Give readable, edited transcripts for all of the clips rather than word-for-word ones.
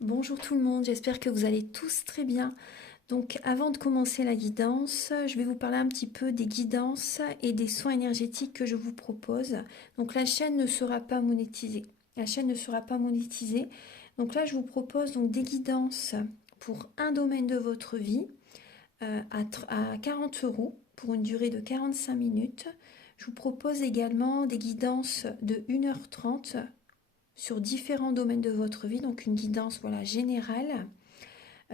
Bonjour tout le monde, j'espère que vous allez tous très bien. Donc avant de commencer la guidance, je vais vous parler un petit peu des guidances et des soins énergétiques que je vous propose. Donc la chaîne ne sera pas monétisée. La chaîne ne sera pas monétisée. Donc là, je vous propose donc des guidances pour un domaine de votre vie à 40 euros pour une durée de 45 minutes. Je vous propose également des guidances de 1h30 sur différents domaines de votre vie, donc une guidance voilà, générale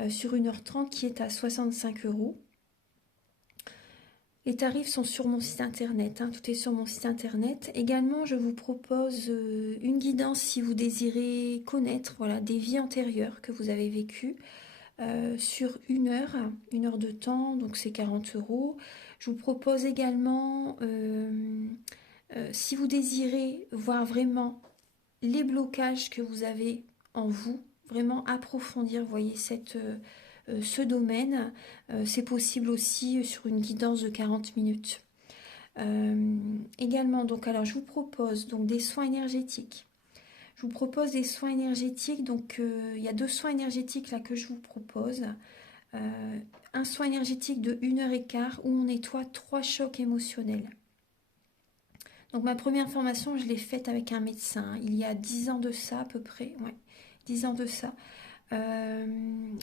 sur 1h30 qui est à 65 euros. Les tarifs sont sur mon site internet, hein, tout est sur mon site internet. Également, je vous propose une guidance si vous désirez connaître voilà, des vies antérieures que vous avez vécues sur une heure de temps, donc c'est 40 euros. Je vous propose également, si vous désirez voir vraiment les blocages que vous avez en vous, vraiment approfondir, vous voyez, ce domaine. C'est possible aussi sur une guidance de 40 minutes. Également, donc, alors je vous propose donc des soins énergétiques. Je vous propose des soins énergétiques, donc il y a deux soins énergétiques là que je vous propose. Un soin énergétique de 1h15 où on nettoie 3 chocs émotionnels. Donc ma première formation, je l'ai faite avec un médecin, hein, il y a 10 ans de ça à peu près, ouais, 10 ans de ça.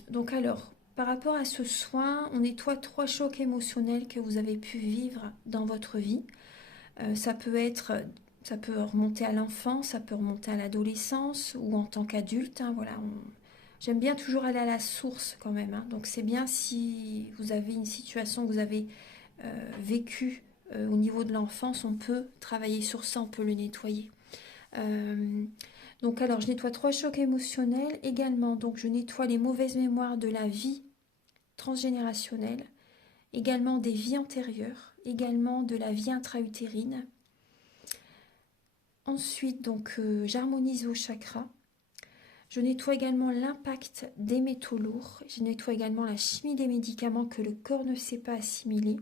Donc alors, par rapport à ce soin, on nettoie 3 chocs émotionnels que vous avez pu vivre dans votre vie. Ça peut être, ça peut remonter à l'enfance, ça peut remonter à l'adolescence ou en tant qu'adulte, hein, voilà. J'aime bien toujours aller à la source quand même, hein. Donc c'est bien si vous avez une situation que vous avez vécue au niveau de l'enfance, on peut travailler sur ça, on peut le nettoyer. Euh, donc alors, je nettoie 3 chocs émotionnels également. Donc je nettoie les mauvaises mémoires de la vie transgénérationnelle, également des vies antérieures, également de la vie intra-utérine. Ensuite, donc j'harmonise vos chakras. Je nettoie également l'impact des métaux lourds. Je nettoie également la chimie des médicaments que le corps ne sait pas assimiler.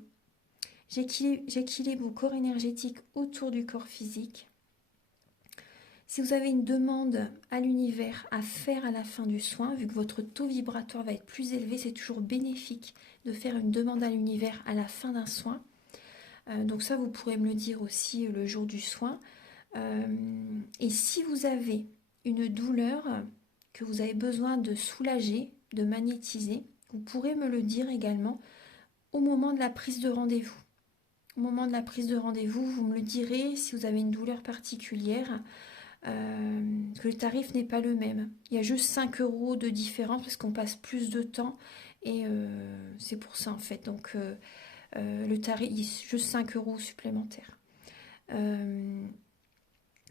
J'équilibre vos corps énergétiques autour du corps physique. Si vous avez une demande à l'univers à faire à la fin du soin, vu que votre taux vibratoire va être plus élevé, c'est toujours bénéfique de faire une demande à l'univers à la fin d'un soin. Donc ça, vous pourrez me le dire aussi le jour du soin. Et si vous avez une douleur que vous avez besoin de soulager, de magnétiser, vous pourrez me le dire également au moment de la prise de rendez-vous. Au moment de la prise de rendez-vous, vous me le direz si vous avez une douleur particulière. Que le tarif n'est pas le même. Il y a juste 5 euros de différence parce qu'on passe plus de temps et c'est pour ça en fait. Donc le tarif, il y a juste 5 euros supplémentaires.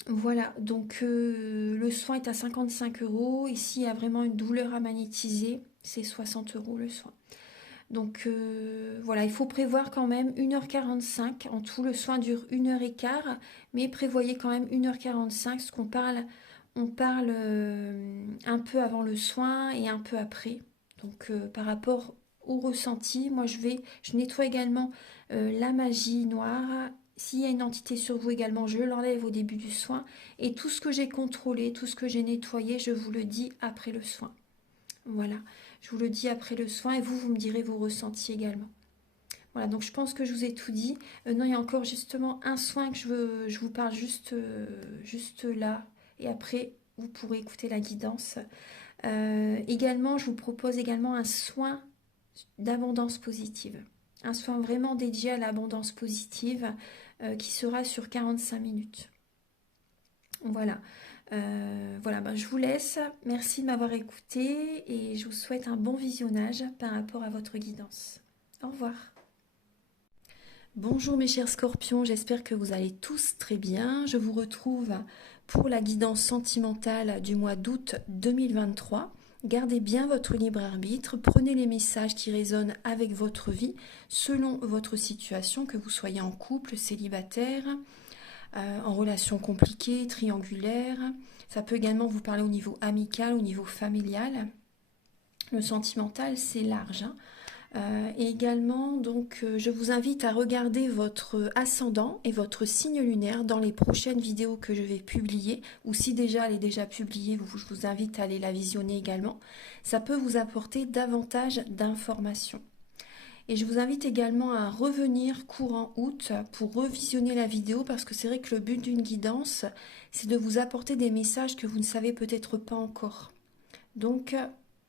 Voilà, donc le soin est à 55 euros. Ici, il y a vraiment une douleur à magnétiser. C'est 60 euros le soin. Donc voilà, il faut prévoir quand même 1h45. En tout, le soin dure 1h15, mais prévoyez quand même 1h45, parce on parle un peu avant le soin et un peu après. Donc par rapport au ressenti, moi je nettoie également la magie noire. S'il y a une entité sur vous également, je l'enlève au début du soin. Et tout ce que j'ai contrôlé, tout ce que j'ai nettoyé, je vous le dis après le soin. Voilà, je vous le dis après le soin et vous me direz vos ressentis également. Voilà, donc je pense que je vous ai tout dit. Non, il y a encore justement un soin que je vous parle juste là. Et après, vous pourrez écouter la guidance. Également, je vous propose également un soin d'abondance positive. Un soin vraiment dédié à l'abondance positive qui sera sur 45 minutes. Voilà. Voilà, ben, je vous laisse. Merci de m'avoir écouté et je vous souhaite un bon visionnage par rapport à votre guidance. Au revoir. Bonjour mes chers scorpions, j'espère que vous allez tous très bien. Je vous retrouve pour la guidance sentimentale du mois d'août 2023. Gardez bien votre libre arbitre, prenez les messages qui résonnent avec votre vie selon votre situation, que vous soyez en couple, célibataire, en relation compliquée, triangulaire. Ça peut également vous parler au niveau amical, au niveau familial. Le sentimental, c'est large, hein. Et également, donc, je vous invite à regarder votre ascendant et votre signe lunaire dans les prochaines vidéos que je vais publier, ou si déjà elle est déjà publiée, je vous invite à aller la visionner également. Ça peut vous apporter davantage d'informations. Et je vous invite également à revenir courant août pour revisionner la vidéo parce que c'est vrai que le but d'une guidance, c'est de vous apporter des messages que vous ne savez peut-être pas encore. Donc,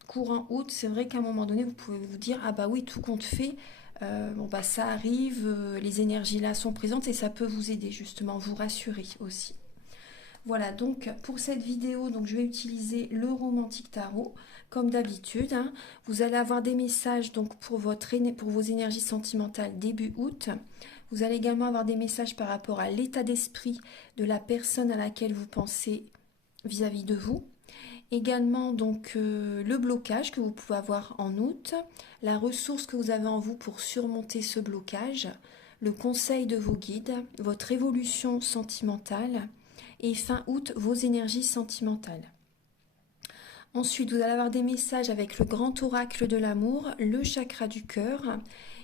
courant août, c'est vrai qu'à un moment donné, vous pouvez vous dire, ah bah oui, tout compte fait, bon bah ça arrive, les énergies là sont présentes et ça peut vous aider justement, vous rassurer aussi. Voilà, donc pour cette vidéo, donc je vais utiliser le romantique tarot, comme d'habitude. Hein. Vous allez avoir des messages donc pour vos énergies sentimentales début août. Vous allez également avoir des messages par rapport à l'état d'esprit de la personne à laquelle vous pensez vis-à-vis de vous. Également donc le blocage que vous pouvez avoir en août, la ressource que vous avez en vous pour surmonter ce blocage, le conseil de vos guides, votre évolution sentimentale et fin août vos énergies sentimentales. Ensuite, vous allez avoir des messages avec le grand oracle de l'amour, le chakra du cœur.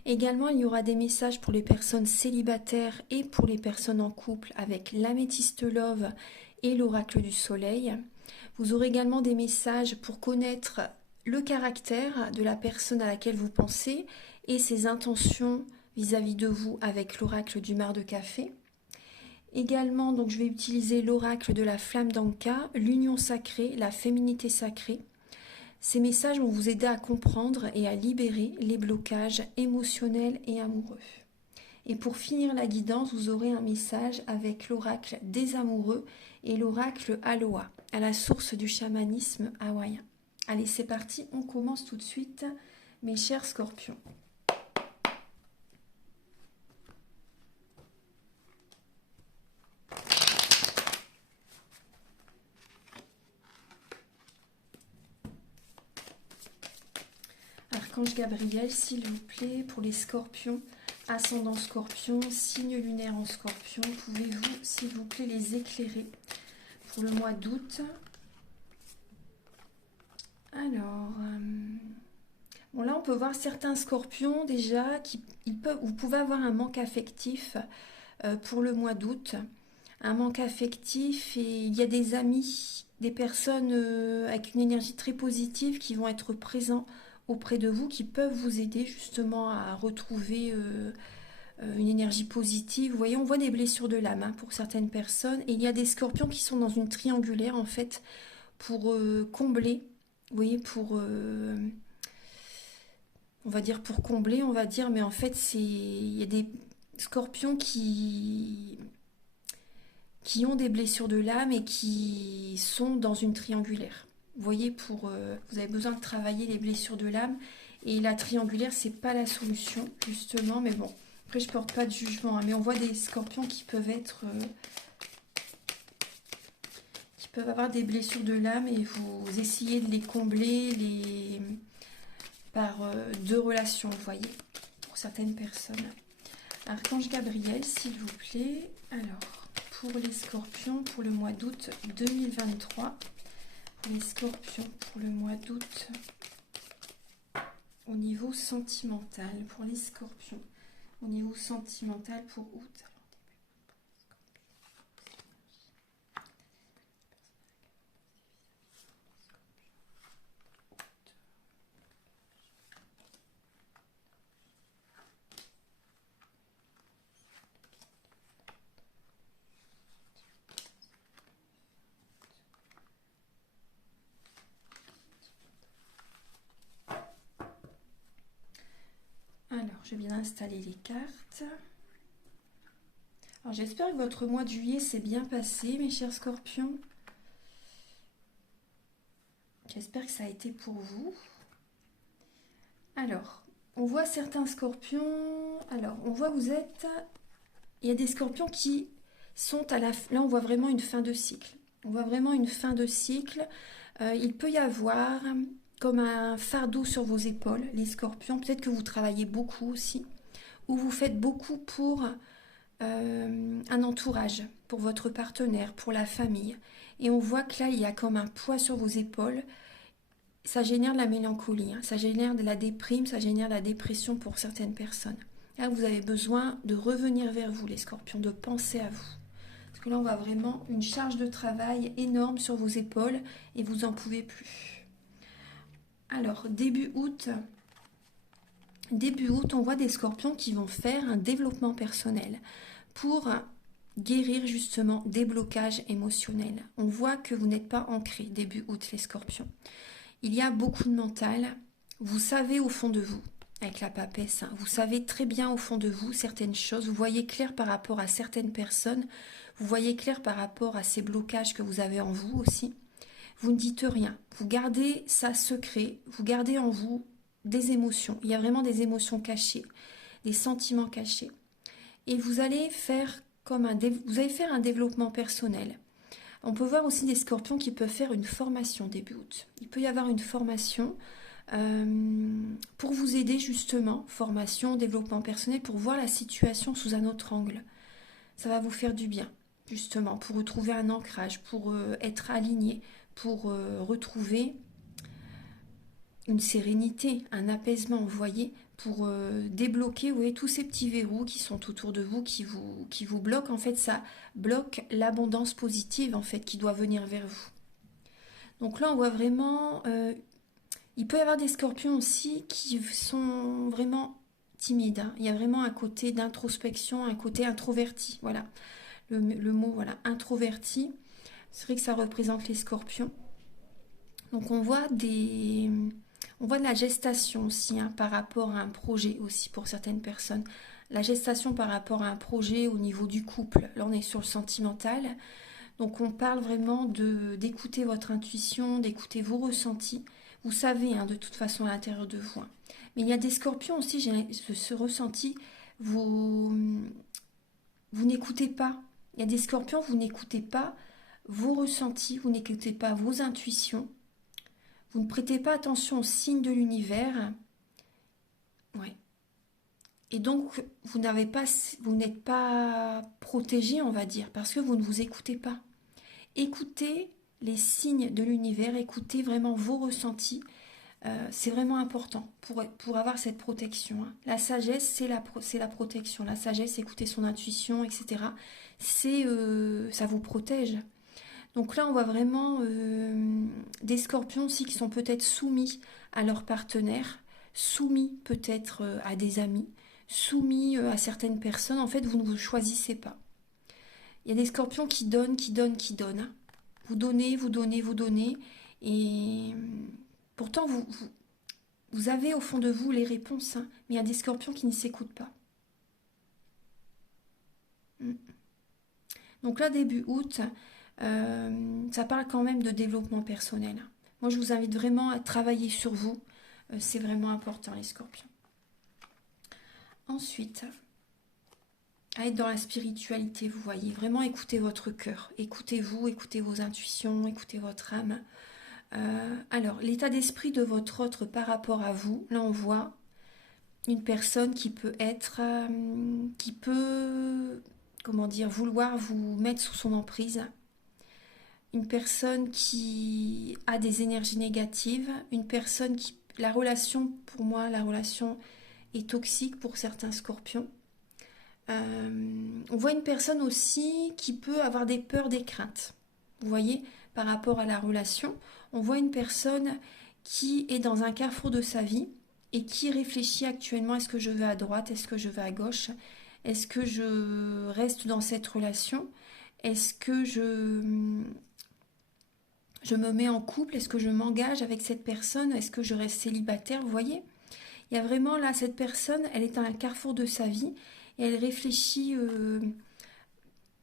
Également, il y aura des messages pour les personnes célibataires et pour les personnes en couple avec l'améthyste love et l'oracle du soleil. Vous aurez également des messages pour connaître le caractère de la personne à laquelle vous pensez et ses intentions vis-à-vis de vous avec l'oracle du mar de café. Également, donc, je vais utiliser l'oracle de la flamme d'Anka, l'union sacrée, la féminité sacrée. Ces messages vont vous aider à comprendre et à libérer les blocages émotionnels et amoureux. Et pour finir la guidance, vous aurez un message avec l'oracle des amoureux et l'oracle Aloha, à la source du chamanisme hawaïen. Allez, c'est parti, on commence tout de suite, mes chers scorpions. Archange Gabriel, s'il vous plaît, pour les scorpions, ascendant scorpion, signe lunaire en scorpion, pouvez-vous, s'il vous plaît, les éclairer pour le mois d'août? Alors, bon là on peut voir certains scorpions déjà, vous pouvez avoir un manque affectif pour le mois d'août. Un manque affectif et il y a des amis, des personnes avec une énergie très positive qui vont être présents auprès de vous, qui peuvent vous aider justement à retrouver une énergie positive. Vous voyez, on voit des blessures de l'âme hein, pour certaines personnes. Et il y a des scorpions qui sont dans une triangulaire en fait pour combler. Vous voyez, on va dire pour combler, on va dire, mais en fait, il y a des scorpions qui ont des blessures de l'âme et qui sont dans une triangulaire. Vous voyez, vous avez besoin de travailler les blessures de l'âme et la triangulaire, c'est pas la solution justement, mais bon. Après, je porte pas de jugement, hein, mais on voit des scorpions qui peuvent qui peuvent avoir des blessures de l'âme et vous essayez de les combler par deux relations, vous voyez, pour certaines personnes. Archange Gabriel, s'il vous plaît. Alors, pour les scorpions, pour le mois d'août 2023. Pour les scorpions, pour le mois d'août, au niveau sentimental, pour les scorpions, au niveau sentimental pour août. Alors, je viens d'installer les cartes. Alors, j'espère que votre mois de juillet s'est bien passé, mes chers scorpions. J'espère que ça a été pour vous. Alors, on voit certains scorpions. Alors, on voit vous êtes... Il y a des scorpions qui sont à la... Là, on voit vraiment une fin de cycle. On voit vraiment une fin de cycle. Il peut y avoir comme un fardeau sur vos épaules, les scorpions. Peut-être que vous travaillez beaucoup aussi. Ou vous faites beaucoup pour un entourage, pour votre partenaire, pour la famille. Et on voit que là, il y a comme un poids sur vos épaules. ça génère de la mélancolie, hein, ça génère de la déprime, ça génère de la dépression pour certaines personnes. Là, vous avez besoin de revenir vers vous, les scorpions, de penser à vous. Parce que là, on voit vraiment une charge de travail énorme sur vos épaules et vous en pouvez plus. Alors, début août, on voit des scorpions qui vont faire un développement personnel pour guérir justement des blocages émotionnels. On voit que vous n'êtes pas ancré début août, les scorpions. Il y a beaucoup de mental. Vous savez au fond de vous, avec la papesse, hein, vous savez très bien au fond de vous certaines choses. Vous voyez clair par rapport à certaines personnes. Vous voyez clair par rapport à ces blocages que vous avez en vous aussi. Vous ne dites rien. Vous gardez ça secret. Vous gardez en vous des émotions. Il y a vraiment des émotions cachées, des sentiments cachés. Et vous allez faire vous allez faire un développement personnel. On peut voir aussi des scorpions qui peuvent faire une formation début août. Il peut y avoir une formation pour vous aider justement, formation, développement personnel, pour voir la situation sous un autre angle. Ça va vous faire du bien, justement, pour retrouver un ancrage, pour être aligné, pour retrouver une sérénité, un apaisement, vous voyez, pour débloquer, vous voyez, tous ces petits verrous qui sont autour de vous, qui vous bloquent. En fait, ça bloque l'abondance positive, en fait, qui doit venir vers vous. Donc là, on voit vraiment... il peut y avoir des scorpions aussi qui sont vraiment timides, hein. Il y a vraiment un côté d'introspection, un côté introverti. Voilà, le mot, voilà, introverti. C'est vrai que ça représente les scorpions. Donc on voit de la gestation aussi, hein, par rapport à un projet aussi pour certaines personnes. La gestation par rapport à un projet au niveau du couple. Là, on est sur le sentimental. Donc on parle vraiment d'écouter votre intuition, d'écouter vos ressentis. Vous savez, hein, de toute façon à l'intérieur de vous, hein. Mais il y a des scorpions aussi, j'ai ce ressenti, vous, vous n'écoutez pas. Il y a des scorpions, vous n'écoutez pas vos ressentis, vous n'écoutez pas vos intuitions. Vous ne prêtez pas attention aux signes de l'univers. Ouais. Et donc, vous n'êtes pas protégé, on va dire, parce que vous ne vous écoutez pas. Écoutez les signes de l'univers, écoutez vraiment vos ressentis. C'est vraiment important pour avoir cette protection, hein. La sagesse, c'est la protection. La sagesse, écouter son intuition, etc. Ça vous protège. Donc là, on voit vraiment des scorpions aussi qui sont peut-être soumis à leur partenaire, soumis peut-être à des amis, soumis à certaines personnes. En fait, vous ne vous choisissez pas. Il y a des scorpions qui donnent, qui donnent, qui donnent. Vous donnez, vous donnez, vous donnez. Et pourtant, vous avez au fond de vous les réponses, hein, mais il y a des scorpions qui ne s'écoutent pas. Donc là, début août, ça parle quand même de développement personnel. Moi, je vous invite vraiment à travailler sur vous. C'est vraiment important, les scorpions. Ensuite, à être dans la spiritualité, vous voyez. Vraiment écoutez votre cœur. Écoutez-vous, écoutez vos intuitions, écoutez votre âme. Alors, l'état d'esprit de votre autre par rapport à vous, là on voit une personne qui peut être, qui peut, comment dire, vouloir vous mettre sous son emprise. Une personne qui a des énergies négatives, une personne qui... La relation, pour moi, la relation est toxique pour certains scorpions. On voit une personne aussi qui peut avoir des peurs, des craintes. Vous voyez, par rapport à la relation, on voit une personne qui est dans un carrefour de sa vie et qui réfléchit actuellement, est-ce que je vais à droite, est-ce que je vais à gauche, est-ce que je reste dans cette relation, est-ce que je me mets en couple, est-ce que je m'engage avec cette personne, est-ce que je reste célibataire, vous voyez. Il y a vraiment là, cette personne, elle est à un carrefour de sa vie et elle réfléchit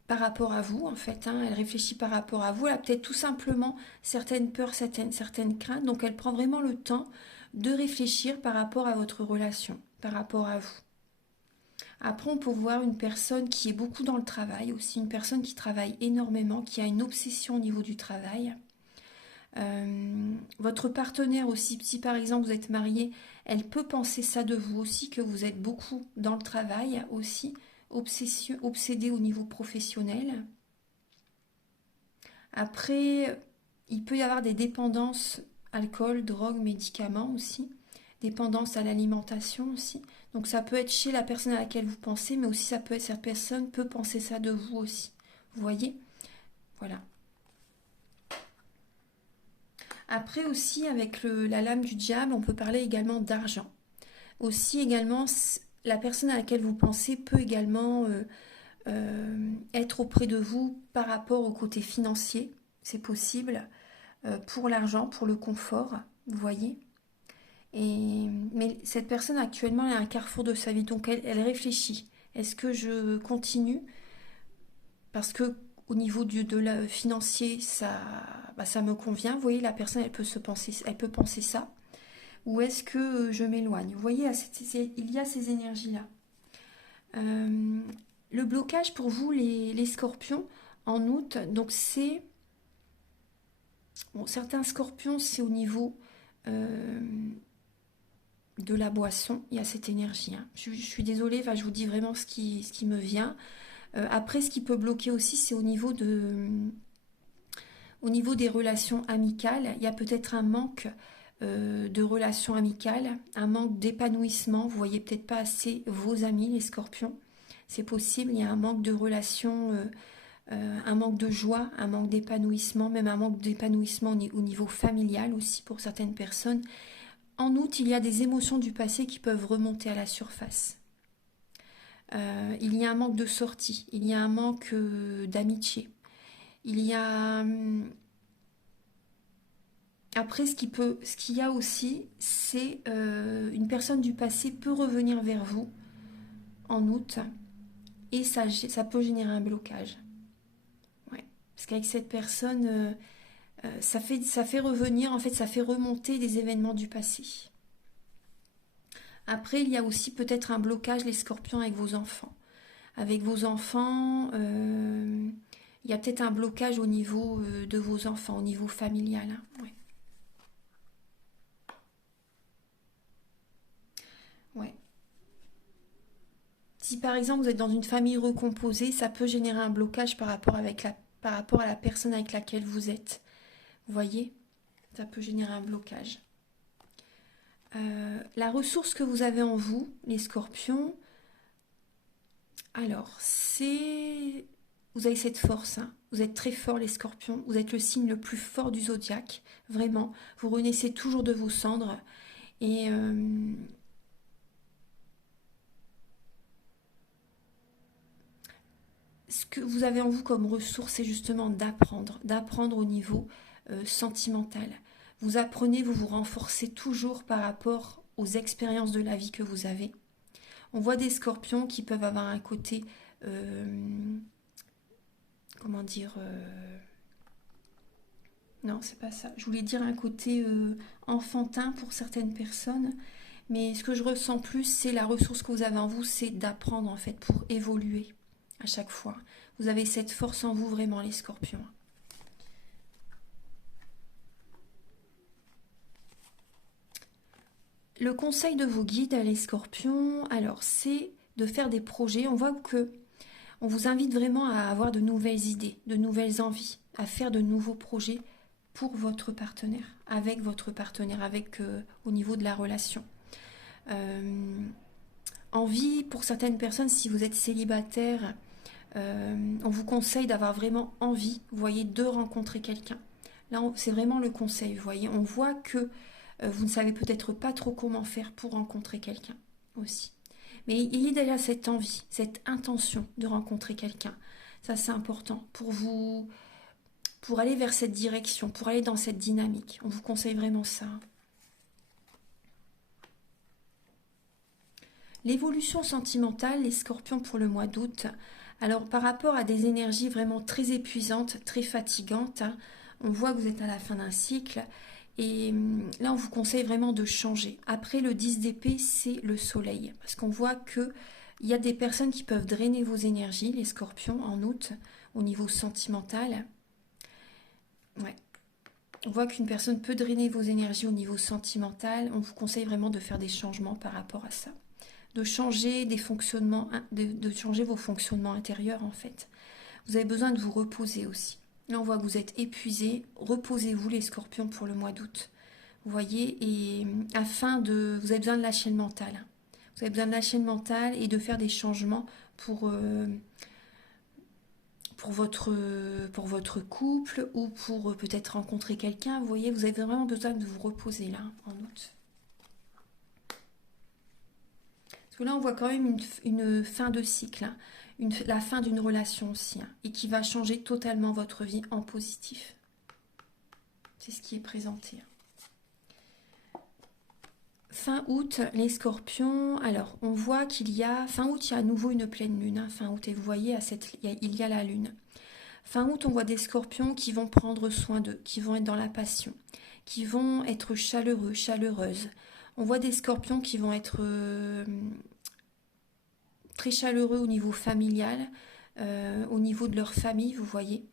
par rapport à vous, en fait, hein. Elle réfléchit par rapport à vous, elle a peut-être tout simplement certaines peurs, certaines craintes, donc elle prend vraiment le temps de réfléchir par rapport à votre relation, par rapport à vous. Après, on peut voir une personne qui est beaucoup dans le travail, aussi une personne qui travaille énormément, qui a une obsession au niveau du travail. Votre partenaire aussi, si par exemple vous êtes marié, elle peut penser ça de vous aussi, que vous êtes beaucoup dans le travail aussi, obsédé au niveau professionnel. Après, il peut y avoir des dépendances alcool, drogue, médicaments aussi, dépendance à l'alimentation aussi. Donc ça peut être chez la personne à laquelle vous pensez, mais aussi ça peut être cette personne peut penser ça de vous aussi. Vous voyez? Voilà. Après aussi, avec la lame du diable, on peut parler également d'argent. Aussi également, la personne à laquelle vous pensez peut également être auprès de vous par rapport au côté financier. C'est possible. Pour l'argent, pour le confort, vous voyez. Mais cette personne actuellement elle est à un carrefour de sa vie, donc elle réfléchit. Est-ce que je continue? Parce que au niveau de la financier, ça me convient. Vous voyez, la personne elle peut penser ça. Ou est-ce que je m'éloigne? Vous voyez, il y a ces énergies-là. Euh, le blocage pour vous, les scorpions, en août, donc c'est... Bon, certains scorpions, c'est au niveau euh, de la boisson, il y a cette énergie. Hein. Je suis désolée, enfin, je vous dis vraiment ce qui me vient. Après, ce qui peut bloquer aussi, c'est au niveau des relations amicales. Il y a peut-être un manque de relations amicales, un manque d'épanouissement. Vous voyez peut-être pas assez vos amis, les scorpions. C'est possible, il y a un manque de relations, un manque de joie, un manque d'épanouissement, même un manque d'épanouissement au niveau familial aussi pour certaines personnes. En août, il y a des émotions du passé qui peuvent remonter à la surface. Il y a un manque de sortie, il y a un manque d'amitié. Il y a... Après, ce qu'il y a aussi, c'est une personne du passé peut revenir vers vous en août et ça peut générer un blocage. Ouais. Parce qu'avec cette personne, ça fait revenir, en fait, ça fait remonter des événements du passé. Après, il y a aussi peut-être un blocage, les scorpions, avec vos enfants. Avec vos enfants, il y a peut-être un blocage au niveau de vos enfants, au niveau familial. Hein. Ouais. Ouais. Si par exemple vous êtes dans une famille recomposée, ça peut générer un blocage par rapport à la personne avec laquelle vous êtes. Vous voyez? Ça peut générer un blocage. La ressource que vous avez en vous, les scorpions, alors c'est... Vous avez cette force, hein. Vous êtes très fort les scorpions, vous êtes le signe le plus fort du zodiaque, vraiment. Vous renaissez toujours de vos cendres et ce que vous avez en vous comme ressource, c'est justement d'apprendre au niveau sentimental. Vous apprenez, vous vous renforcez toujours par rapport aux expériences de la vie que vous avez. On voit des scorpions qui peuvent avoir un côté, comment dire, non, c'est pas ça. Je voulais dire un côté enfantin pour certaines personnes, mais ce que je ressens plus, c'est la ressource que vous avez en vous, c'est d'apprendre en fait pour évoluer à chaque fois. Vous avez cette force en vous vraiment, les scorpions. Le conseil de vos guides, les scorpions, alors c'est de faire des projets. On voit que on vous invite vraiment à avoir de nouvelles idées, de nouvelles envies, à faire de nouveaux projets pour votre partenaire, avec au niveau de la relation. Euh, Envie pour certaines personnes, si vous êtes célibataire, on vous conseille d'avoir vraiment envie, vous voyez, de rencontrer quelqu'un. Là, c'est vraiment le conseil, vous voyez. On voit que vous ne savez peut-être pas trop comment faire pour rencontrer quelqu'un aussi. Mais il y a déjà cette envie, cette intention de rencontrer quelqu'un. Ça, c'est important pour vous, pour aller vers cette direction, pour aller dans cette dynamique. On vous conseille vraiment ça. L'évolution sentimentale, les scorpions pour le mois d'août. Alors par rapport à des énergies vraiment très épuisantes, très fatigantes, hein, on voit que vous êtes à la fin d'un cycle et là on vous conseille vraiment de changer. Après le 10 d'épée, c'est le soleil parce qu'on voit que il y a des personnes qui peuvent drainer vos énergies, les scorpions en août au niveau sentimental. Ouais. On voit qu'une personne peut drainer vos énergies au niveau sentimental. On vous conseille vraiment de faire des changements par rapport à ça. De changer des fonctionnements, de changer vos fonctionnements intérieurs en fait. Vous avez besoin de vous reposer aussi. Là on voit que vous êtes épuisé. Reposez-vous les scorpions pour le mois d'août. Vous voyez, et vous avez besoin de la chaîne mentale. Hein. Vous avez besoin de la chaîne mentale et de faire des changements pour, pour votre couple ou pour peut-être rencontrer quelqu'un. Vous voyez, vous avez vraiment besoin de vous reposer là, en août. Parce que là, on voit quand même une fin de cycle, hein, la fin d'une relation aussi, hein, et qui va changer totalement votre vie en positif. C'est ce qui est présenté. Fin août, les scorpions, alors on voit qu'il y a, fin août, il y a à nouveau une pleine lune, hein, fin août, et vous voyez, il y a la lune. Fin août, on voit des scorpions qui vont prendre soin d'eux, qui vont être dans la passion, qui vont être chaleureux, chaleureuses. On voit des scorpions qui vont être très chaleureux au niveau familial, au niveau de leur famille, vous voyez.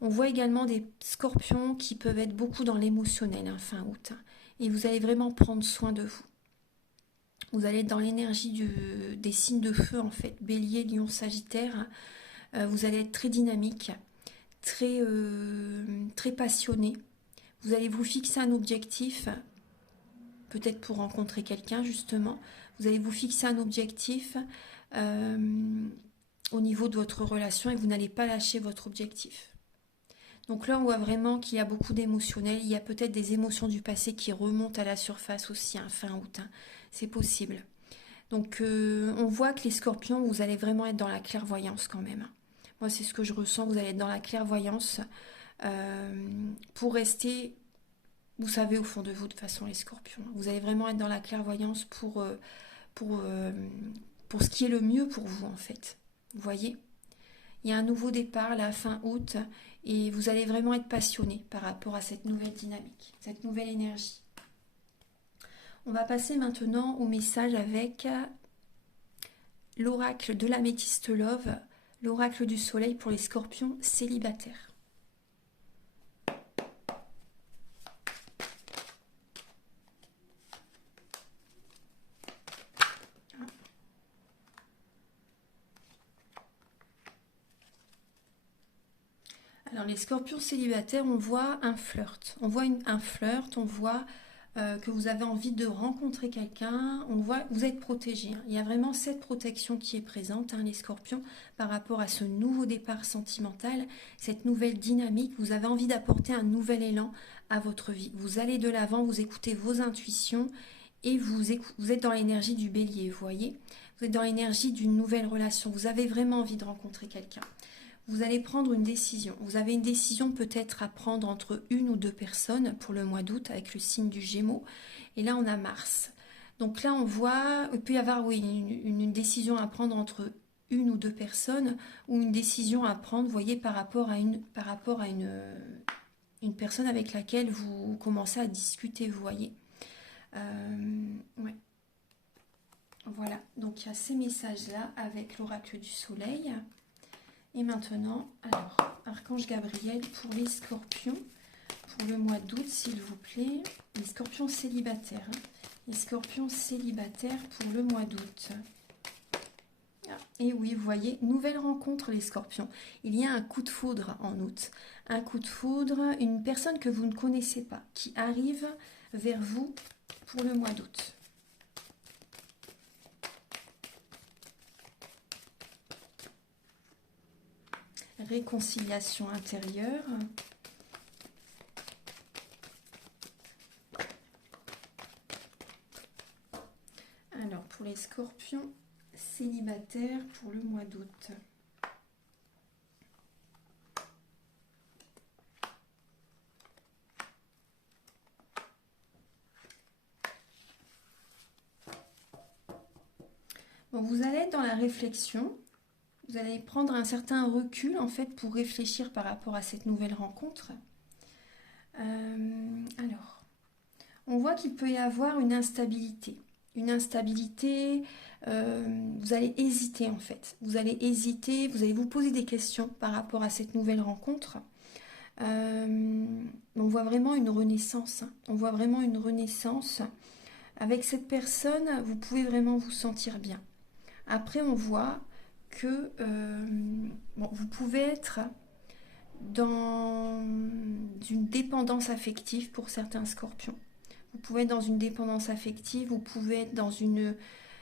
On voit également des scorpions qui peuvent être beaucoup dans l'émotionnel, hein, fin août. Hein, et vous allez vraiment prendre soin de vous. Vous allez être dans l'énergie des signes de feu, en fait. Bélier, Lion, Sagittaire. Vous allez être très dynamique, très passionné. Vous allez vous fixer un objectif, peut-être pour rencontrer quelqu'un, justement. Vous allez vous fixer un objectif au niveau de votre relation et vous n'allez pas lâcher votre objectif. Donc là, on voit vraiment qu'il y a beaucoup d'émotionnel. Il y a peut-être des émotions du passé qui remontent à la surface aussi, hein, fin août. Hein. C'est possible. Donc, on voit que les scorpions, vous allez vraiment être dans la clairvoyance quand même. Moi, c'est ce que je ressens. Vous allez être dans la clairvoyance pour rester, vous savez, au fond de vous, de toute façon, les scorpions. Vous allez vraiment être dans la clairvoyance pour ce qui est le mieux pour vous, en fait. Vous voyez ? Il y a un nouveau départ, la fin août, et vous allez vraiment être passionné par rapport à cette nouvelle dynamique, cette nouvelle énergie. On va passer maintenant au message avec l'oracle de l'améthyste love, l'oracle du soleil pour les scorpions célibataires. Alors les scorpions célibataires, on voit un flirt. On voit un flirt, on voit que vous avez envie de rencontrer quelqu'un, on voit vous êtes protégé. Hein. Il y a vraiment cette protection qui est présente, hein, les scorpions, par rapport à ce nouveau départ sentimental, cette nouvelle dynamique. Vous avez envie d'apporter un nouvel élan à votre vie. Vous allez de l'avant, vous écoutez vos intuitions et vous êtes dans l'énergie du bélier, vous voyez. Vous êtes dans l'énergie d'une nouvelle relation. Vous avez vraiment envie de rencontrer quelqu'un. Vous allez prendre une décision. Vous avez une décision peut-être à prendre entre une ou deux personnes pour le mois d'août avec le signe du Gémeaux. Et là, on a Mars. Donc là, on voit, il peut y avoir oui, une décision à prendre entre une ou deux personnes ou une décision à prendre, vous voyez, par rapport à une personne avec laquelle vous commencez à discuter, vous voyez. Ouais. Voilà, donc il y a ces messages-là avec l'oracle du soleil. Et maintenant, alors, Archange Gabriel pour les scorpions, pour le mois d'août, s'il vous plaît. Les scorpions célibataires. Hein. Les scorpions célibataires pour le mois d'août. Ah, et oui, vous voyez, nouvelle rencontre, les scorpions. Il y a un coup de foudre en août. Un coup de foudre, une personne que vous ne connaissez pas, qui arrive vers vous pour le mois d'août. Réconciliation intérieure. Alors, pour les scorpions célibataires pour le mois d'août. Bon, vous allez être dans la réflexion. Vous allez prendre un certain recul en fait pour réfléchir par rapport à cette nouvelle rencontre. Alors, on voit qu'il peut y avoir une instabilité. Une instabilité, vous allez hésiter en fait. Vous allez hésiter, vous allez vous poser des questions par rapport à cette nouvelle rencontre. On voit vraiment une renaissance. Hein. On voit vraiment une renaissance. Avec cette personne, vous pouvez vraiment vous sentir bien. Après, on voit que vous pouvez être dans une dépendance affective pour certains scorpions. Vous pouvez être dans une dépendance affective, vous pouvez être dans une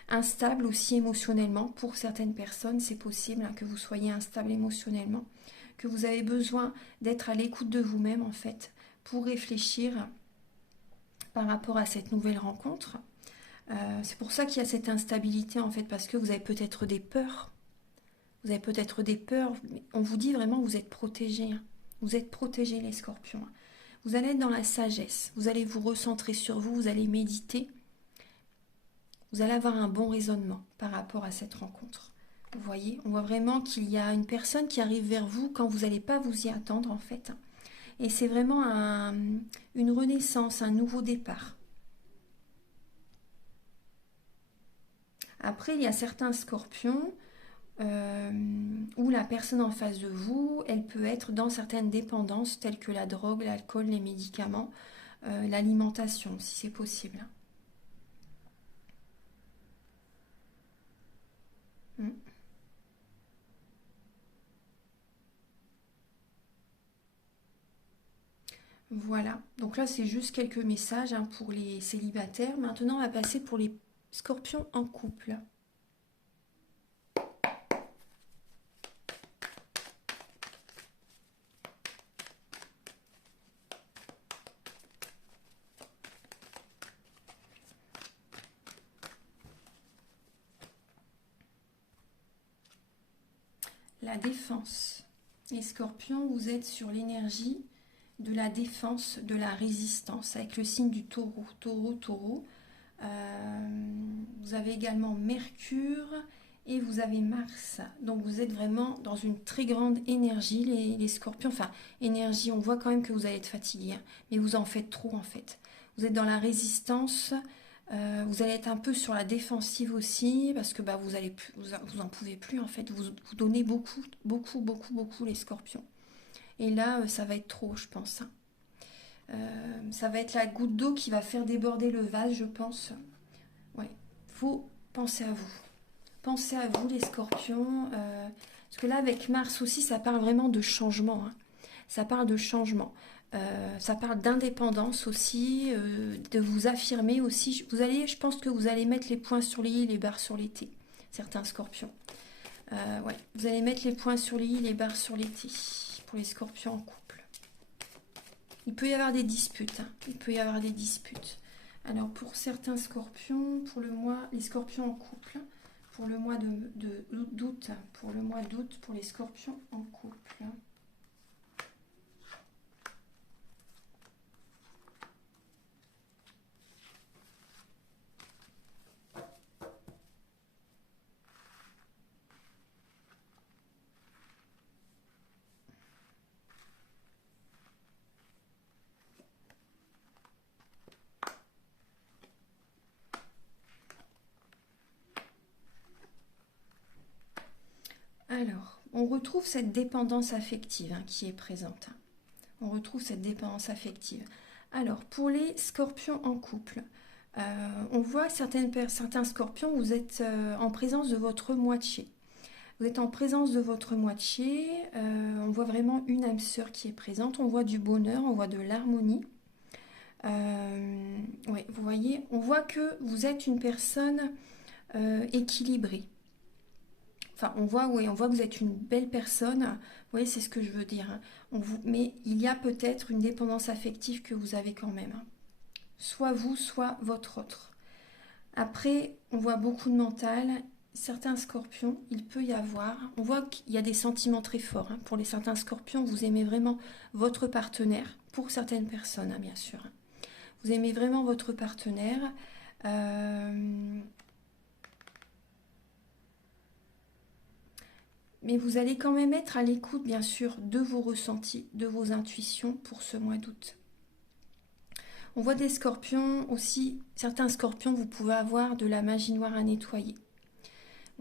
instable aussi émotionnellement. Pour certaines personnes, c'est possible hein, que vous soyez instable émotionnellement, que vous avez besoin d'être à l'écoute de vous-même en fait, pour réfléchir par rapport à cette nouvelle rencontre. C'est pour ça qu'il y a cette instabilité en fait, parce que vous avez peut-être des peurs. Vous avez peut-être des peurs, mais on vous dit vraiment que vous êtes protégés. Hein. Vous êtes protégés les scorpions. Hein. Vous allez être dans la sagesse, vous allez vous recentrer sur vous, vous allez méditer. Vous allez avoir un bon raisonnement par rapport à cette rencontre. Vous voyez, on voit vraiment qu'il y a une personne qui arrive vers vous quand vous n'allez pas vous y attendre en fait. Et c'est vraiment une renaissance, un nouveau départ. Après, il y a certains scorpions où la personne en face de vous, elle peut être dans certaines dépendances telles que la drogue, l'alcool, les médicaments, l'alimentation, si c'est possible. Mm. Voilà, donc là c'est juste quelques messages hein, pour les célibataires. Maintenant on va passer pour les scorpions en couple. La défense. Les scorpions, vous êtes sur l'énergie de la défense, de la résistance, avec le signe du taureau. Taureau, taureau. Vous avez également Mercure et vous avez Mars. Donc vous êtes vraiment dans une très grande énergie, les scorpions. Enfin, énergie, on voit quand même que vous allez être fatigué, hein, mais vous en faites trop en fait. Vous êtes dans la résistance. Vous allez être un peu sur la défensive aussi parce que bah, vous en pouvez plus en fait. Vous donnez beaucoup, beaucoup, beaucoup, beaucoup les scorpions. Et là, ça va être trop, je pense. Hein. Ça va être la goutte d'eau qui va faire déborder le vase, je pense. Ouais, faut penser à vous. Pensez à vous, les scorpions. Parce que là, avec Mars aussi, ça parle vraiment de changement. Hein. Ça parle de changement. Ça parle d'indépendance aussi, de vous affirmer aussi. Vous allez, je pense que vous allez mettre les points sur les i, les barres sur les t. Certains scorpions. Ouais, vous allez mettre les points sur les i, les barres sur les t. Pour les scorpions en couple. Il peut y avoir des disputes. Hein. Il peut y avoir des disputes. Alors pour certains scorpions, pour le mois, les scorpions en couple, pour le mois d'août, pour les scorpions en couple. Alors, on retrouve cette dépendance affective hein, qui est présente. On retrouve cette dépendance affective. Alors, pour les scorpions en couple, on voit certains scorpions, vous êtes en présence de votre moitié. Vous êtes en présence de votre moitié, on voit vraiment une âme sœur qui est présente, on voit du bonheur, on voit de l'harmonie. Ouais, vous voyez, on voit que vous êtes une personne équilibrée. Enfin, on voit que vous êtes une belle personne. Vous voyez, c'est ce que je veux dire. Hein. Mais il y a peut-être une dépendance affective que vous avez quand même. Hein. Soit vous, soit votre autre. Après, on voit beaucoup de mental. Certains scorpions, il peut y avoir... On voit qu'il y a des sentiments très forts. Hein. Pour les certains scorpions, vous aimez vraiment votre partenaire. Pour certaines personnes, hein, bien sûr. Vous aimez vraiment votre partenaire. Mais vous allez quand même être à l'écoute, bien sûr, de vos ressentis, de vos intuitions pour ce mois d'août. On voit des scorpions aussi. Certains scorpions, vous pouvez avoir de la magie noire à nettoyer.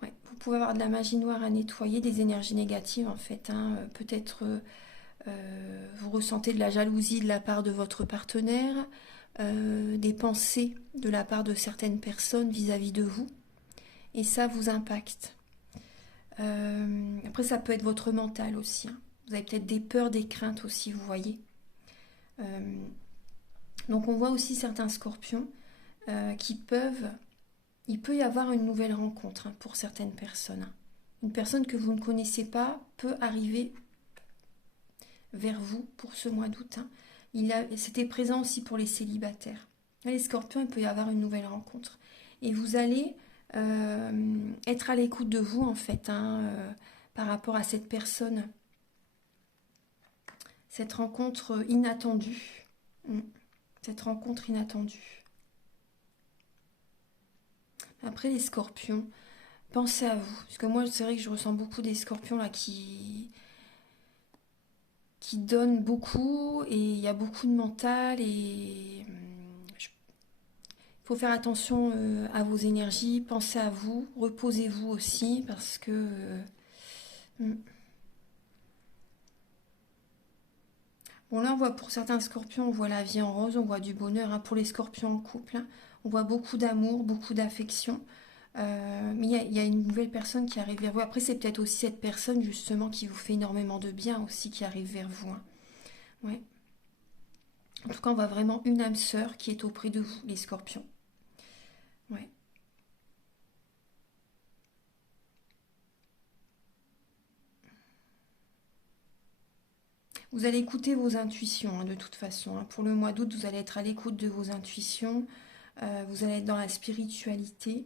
Ouais, vous pouvez avoir de la magie noire à nettoyer, des énergies négatives en fait. Hein. Peut-être vous ressentez de la jalousie de la part de votre partenaire, des pensées de la part de certaines personnes vis-à-vis de vous. Et ça vous impacte. Après, ça peut être votre mental aussi. Hein. Vous avez peut-être des peurs, des craintes aussi, vous voyez. Donc on voit aussi certains scorpions qui peuvent... Il peut y avoir une nouvelle rencontre pour certaines personnes. Une personne que vous ne connaissez pas peut arriver vers vous pour ce mois d'août. C'était présent aussi pour les célibataires. Les scorpions, il peut y avoir une nouvelle rencontre. Et vous allez être à l'écoute de vous, en fait, par rapport à cette personne. Cette rencontre inattendue. Cette rencontre inattendue. Après, les scorpions, pensez à vous. Parce que moi, c'est vrai que je ressens beaucoup des scorpions là qui donnent beaucoup. Et il y a beaucoup de mental. Et il faut faire attention à vos énergies. Pensez à vous. Reposez-vous aussi. Parce que... Bon, là, on voit pour certains scorpions, on voit la vie en rose, on voit du bonheur. Pour les scorpions en couple, on voit beaucoup d'amour, beaucoup d'affection. Mais il y a une nouvelle personne qui arrive vers vous. Après, c'est peut-être aussi cette personne, justement, qui vous fait énormément de bien aussi, qui arrive vers vous. Ouais. En tout cas, on voit vraiment une âme sœur qui est auprès de vous, les scorpions. Ouais. Vous allez écouter vos intuitions, de toute façon. Pour le mois d'août, vous allez être à l'écoute de vos intuitions. Vous allez être dans la spiritualité.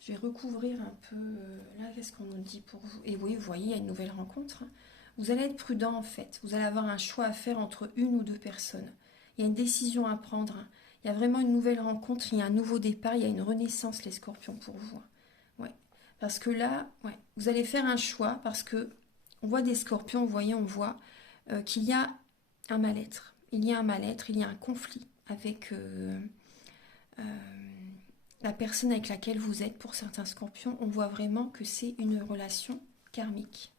Je vais recouvrir un peu, là, qu'est-ce qu'on nous dit pour vous? Et oui, vous voyez, il y a une nouvelle rencontre. Vous allez être prudent, en fait. Vous allez avoir un choix à faire entre une ou deux personnes. Il y a une décision à prendre. Il y a vraiment une nouvelle rencontre, il y a un nouveau départ, il y a une renaissance, les scorpions, pour vous. Ouais. Parce que là, ouais, vous allez faire un choix, parce que on voit des scorpions, vous voyez, on voit qu'il y a un mal-être. Il y a un mal-être, il y a un conflit avec... la personne avec laquelle vous êtes, pour certains scorpions, on voit vraiment que c'est une relation karmique.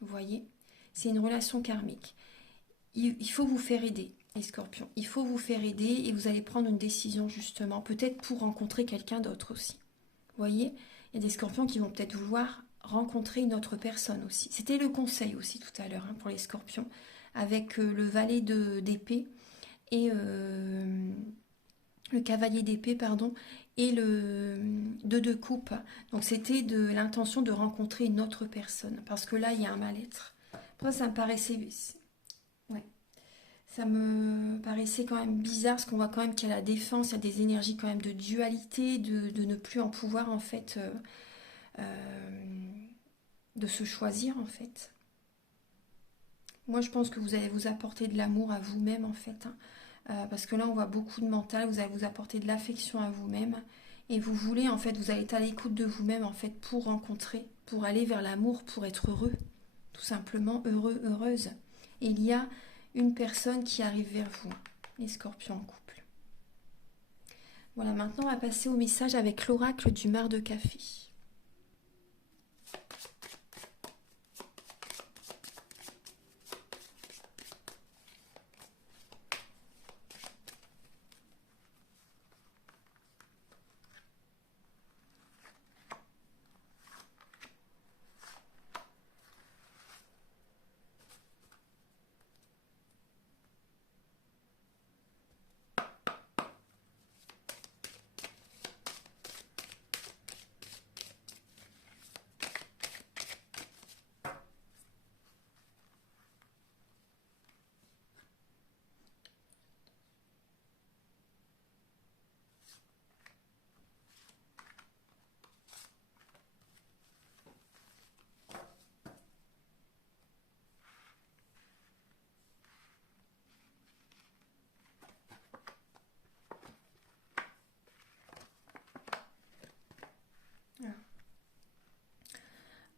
Vous voyez? C'est une relation karmique. Il faut vous faire aider, les scorpions. Il faut vous faire aider et vous allez prendre une décision justement, peut-être pour rencontrer quelqu'un d'autre aussi. Vous voyez? Il y a des scorpions qui vont peut-être vouloir rencontrer une autre personne aussi. C'était le conseil aussi tout à l'heure pour les scorpions, avec le valet d'épée et le cavalier d'épée, pardon, et le 2 de coupe. Donc c'était de l'intention de rencontrer une autre personne, parce que là, il y a un mal-être. Moi, ça me paraissait... Ouais. Ça me paraissait quand même bizarre, parce qu'on voit quand même qu'il y a la défense, il y a des énergies quand même de dualité, de ne plus en pouvoir, en fait, de se choisir, en fait. Moi, je pense que vous allez vous apporter de l'amour à vous-même, en fait. Parce que là, on voit beaucoup de mental, vous allez vous apporter de l'affection à vous-même. Et vous voulez, en fait, vous allez être à l'écoute de vous-même, en fait, pour rencontrer, pour aller vers l'amour, pour être heureux. Tout simplement, heureux, heureuse. Et il y a une personne qui arrive vers vous, les scorpions en couple. Voilà, maintenant, on va passer au message avec l'oracle du mar de café.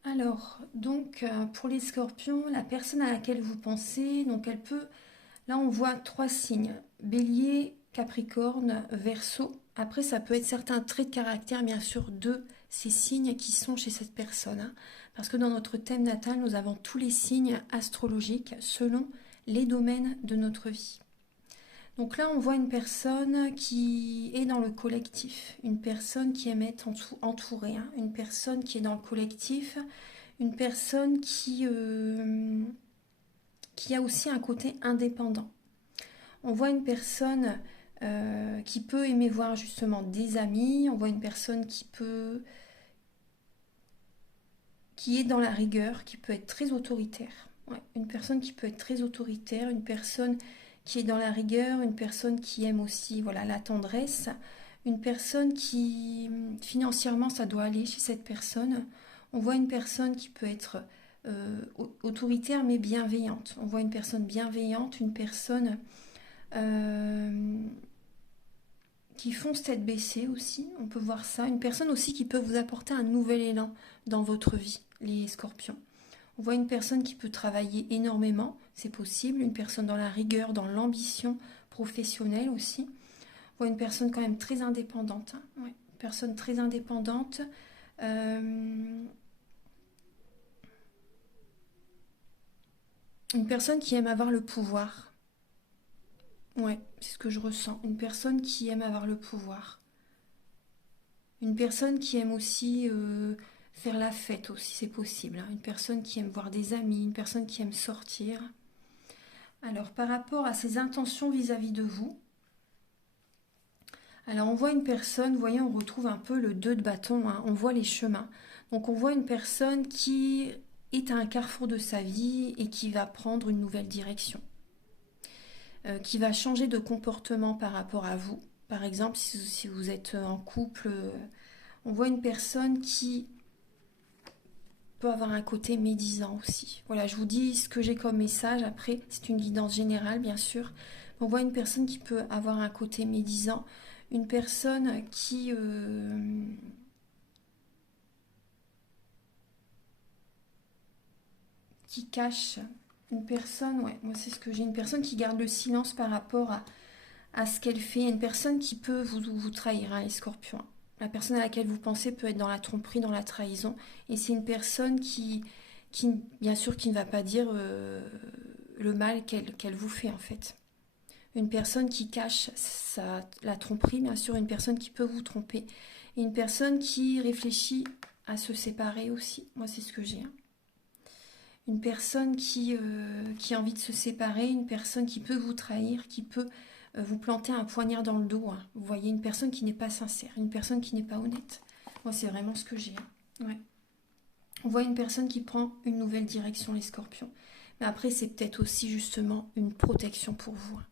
Alors, donc, pour les scorpions, la personne à laquelle vous pensez, donc elle peut... Là, on voit 3 signes. Bélier, Capricorne, Verseau. Après, ça peut être certains traits de caractère, bien sûr, de ces signes qui sont chez cette personne. Parce que dans notre thème natal, nous avons tous les signes astrologiques selon les domaines de notre vie. Donc là, on voit une personne qui est dans le collectif, une personne qui aime être entourée, une personne qui est dans le collectif, une personne qui qui a aussi un côté indépendant. On voit une personne qui peut aimer voir justement des amis, on voit une personne qui est dans la rigueur, qui peut être très autoritaire. Ouais, une personne qui peut être très autoritaire, une personne qui est dans la rigueur, une personne qui aime aussi voilà, la tendresse, une personne qui, financièrement, ça doit aller chez cette personne. On voit une personne qui peut être autoritaire mais bienveillante. On voit une personne bienveillante, une personne qui fonce tête baissée aussi, on peut voir ça. Une personne aussi qui peut vous apporter un nouvel élan dans votre vie, les scorpions. On voit une personne qui peut travailler énormément, c'est possible. Une personne dans la rigueur, dans l'ambition professionnelle aussi. On voit une personne quand même très indépendante. Hein. Ouais, une personne très indépendante. Une personne qui aime avoir le pouvoir. Ouais, c'est ce que je ressens. Une personne qui aime avoir le pouvoir. Une personne qui aime aussi faire la fête aussi, c'est possible. Hein. Une personne qui aime voir des amis, une personne qui aime sortir. Alors, par rapport à ses intentions vis-à-vis de vous, alors on voit une personne, vous voyez, on retrouve un peu le 2 de bâton, hein, on voit les chemins. Donc on voit une personne qui est à un carrefour de sa vie et qui va prendre une nouvelle direction. Qui va changer de comportement par rapport à vous. Par exemple, si vous êtes en couple, on voit une personne qui peut avoir un côté médisant aussi. Voilà, je vous dis ce que j'ai comme message. Après, c'est une guidance générale, bien sûr. On voit une personne qui peut avoir un côté médisant. Une personne qui cache. Une personne, ouais, moi c'est ce que j'ai. Une personne qui garde le silence par rapport à ce qu'elle fait. Une personne qui peut vous trahir, hein, les scorpions. La personne à laquelle vous pensez peut être dans la tromperie, dans la trahison. Et c'est une personne bien sûr, qui ne va pas dire le mal qu'elle vous fait, en fait. Une personne qui cache la tromperie, bien sûr, une personne qui peut vous tromper. Et une personne qui réfléchit à se séparer aussi. Moi, c'est ce que j'ai. Hein. Une personne qui a envie de se séparer, une personne qui peut vous trahir, qui peut vous planter un poignard dans le dos. Hein. Vous voyez, une personne qui n'est pas sincère, une personne qui n'est pas honnête. Moi, c'est vraiment ce que j'ai. Hein. Ouais. On voit une personne qui prend une nouvelle direction, les scorpions. Mais après, c'est peut-être aussi justement une protection pour vous. Hein.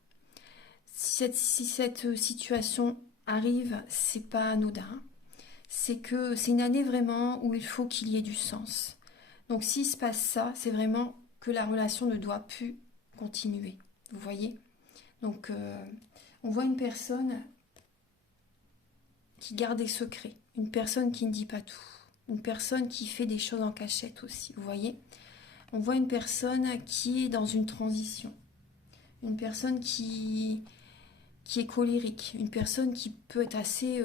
Si cette situation arrive, c'est pas anodin. C'est que c'est une année vraiment où il faut qu'il y ait du sens. Donc s'il se passe ça, c'est vraiment que la relation ne doit plus continuer. Vous voyez? Donc on voit une personne qui garde des secrets, une personne qui ne dit pas tout, une personne qui fait des choses en cachette aussi. Vous voyez? On voit une personne qui est dans une transition, une personne qui est colérique, une personne qui peut être assez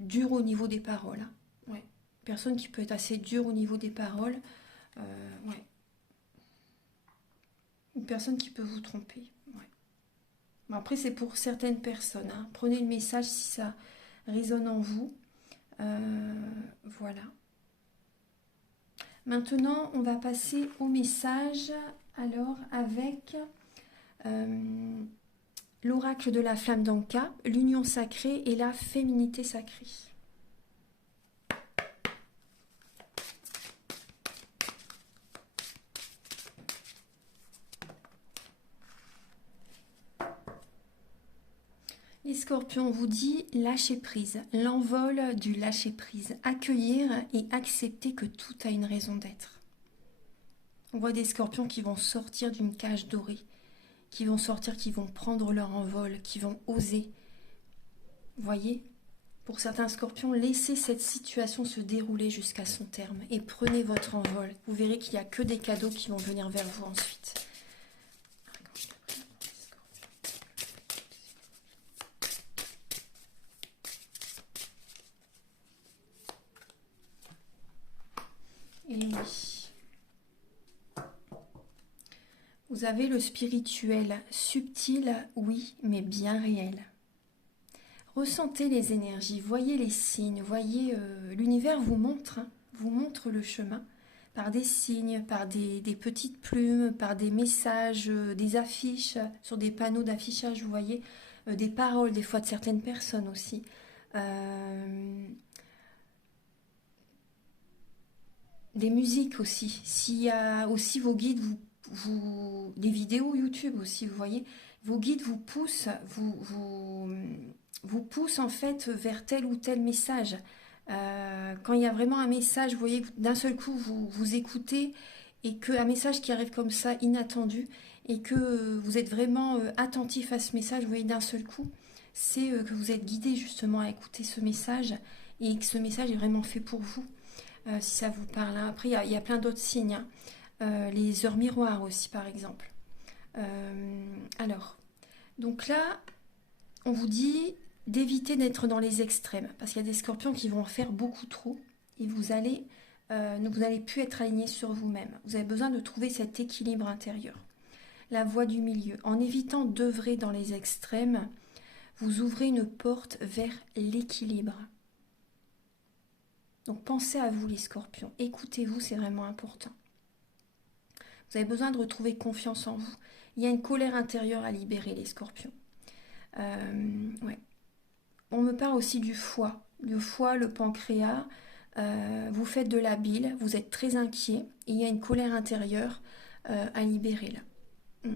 dure au niveau des paroles. Hein. Ouais. Une personne qui peut être assez dure au niveau des paroles. Ouais. Une personne qui peut vous tromper. Ouais. Bon, après, c'est pour certaines personnes. Hein. Prenez le message si ça résonne en vous. Voilà. Maintenant, on va passer au message. Alors, avec l'oracle de la flamme d'Anka, l'union sacrée et la féminité sacrée. Les scorpions, vous dit lâcher prise, l'envol du lâcher prise, accueillir et accepter que tout a une raison d'être. On voit des scorpions qui vont sortir d'une cage dorée, qui vont sortir, qui vont prendre leur envol, qui vont oser. Vous voyez ? Pour certains scorpions, laissez cette situation se dérouler jusqu'à son terme et prenez votre envol. Vous verrez qu'il n'y a que des cadeaux qui vont venir vers vous ensuite. Et oui. Vous avez le spirituel subtil, oui, mais bien réel. Ressentez les énergies, voyez les signes, voyez l'univers vous montre le chemin. par des signes, par des petites plumes, par des messages, des affiches, sur des panneaux d'affichage, vous voyez, des paroles des fois de certaines personnes aussi. Des musiques aussi. S'il y a aussi vos guides, des vidéos YouTube aussi, vous voyez, vos guides vous poussent, vous poussent en fait vers tel ou tel message. Quand il y a vraiment un message, vous voyez, d'un seul coup, vous écoutez et qu'un message qui arrive comme ça, inattendu, et que vous êtes vraiment attentif à ce message, vous voyez, d'un seul coup, c'est que vous êtes guidé justement à écouter ce message et que ce message est vraiment fait pour vous. Si ça vous parle, hein. Après, il y a plein d'autres signes, hein. Les heures miroirs aussi, par exemple. Alors, donc là, on vous dit d'éviter d'être dans les extrêmes, parce qu'il y a des scorpions qui vont en faire beaucoup trop, et vous allez plus être aligné sur vous-même. Vous avez besoin de trouver cet équilibre intérieur, la voie du milieu. En évitant d'œuvrer dans les extrêmes, vous ouvrez une porte vers l'équilibre. Donc pensez à vous les scorpions, écoutez-vous, c'est vraiment important. Vous avez besoin de retrouver confiance en vous. Il y a une colère intérieure à libérer, les scorpions. Ouais. On me parle aussi du foie. Le foie, le pancréas, vous faites de la bile, vous êtes très inquiet, et il y a une colère intérieure à libérer là.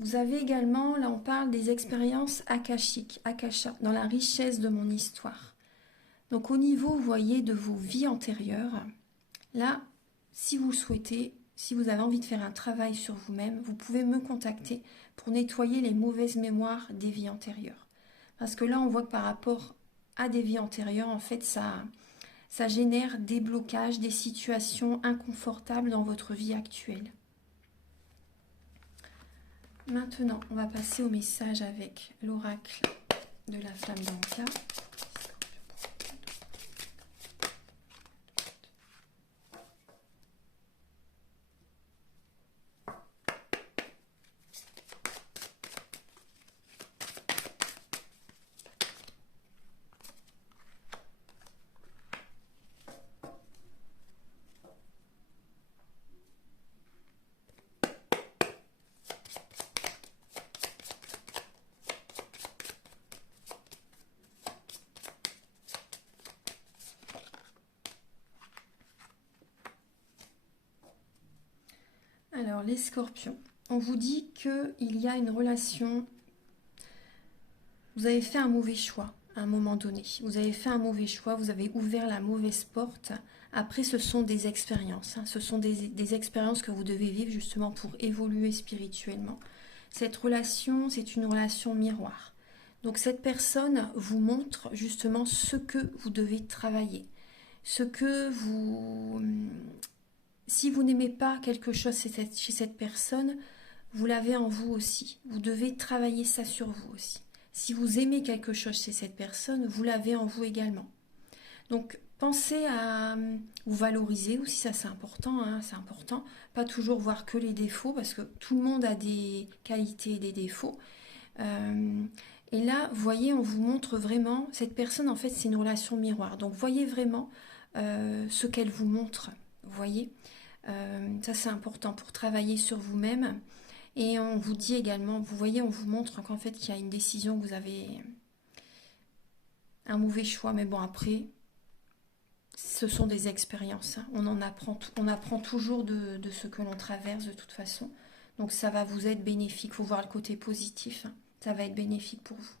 Vous avez également, là on parle des expériences akashiques, akasha, dans la richesse de mon histoire. Donc au niveau, vous voyez, de vos vies antérieures, là, si vous le souhaitez, si vous avez envie de faire un travail sur vous-même, vous pouvez me contacter pour nettoyer les mauvaises mémoires des vies antérieures. Parce que là, on voit que par rapport à des vies antérieures, en fait, ça génère des blocages, des situations inconfortables dans votre vie actuelle. Maintenant, on va passer au message avec l'oracle de la flamme d'Anka. Alors, les scorpions, on vous dit qu'il y a une relation, vous avez fait un mauvais choix à un moment donné. Vous avez fait un mauvais choix, vous avez ouvert la mauvaise porte. Après, ce sont des expériences, hein. Ce sont des expériences que vous devez vivre justement pour évoluer spirituellement. Cette relation, c'est une relation miroir. Donc, cette personne vous montre justement ce que vous devez travailler, ce que vous... Si vous n'aimez pas quelque chose chez cette personne, vous l'avez en vous aussi. Vous devez travailler ça sur vous aussi. Si vous aimez quelque chose chez cette personne, vous l'avez en vous également. Donc, pensez à vous valoriser aussi, ça c'est important, hein, c'est important. Pas toujours voir que les défauts, parce que tout le monde a des qualités et des défauts. Et là, vous voyez, on vous montre vraiment, cette personne en fait c'est une relation miroir. Donc, voyez vraiment ce qu'elle vous montre, vous voyez. Ça c'est important pour travailler sur vous-même. Et on vous dit également, vous voyez, on vous montre qu'en fait qu'il y a une décision, vous avez un mauvais choix, mais bon après, ce sont des expériences, hein. On apprend toujours de ce que l'on traverse de toute façon. Donc ça va vous être bénéfique, il faut voir le côté positif, hein. Ça va être bénéfique pour vous.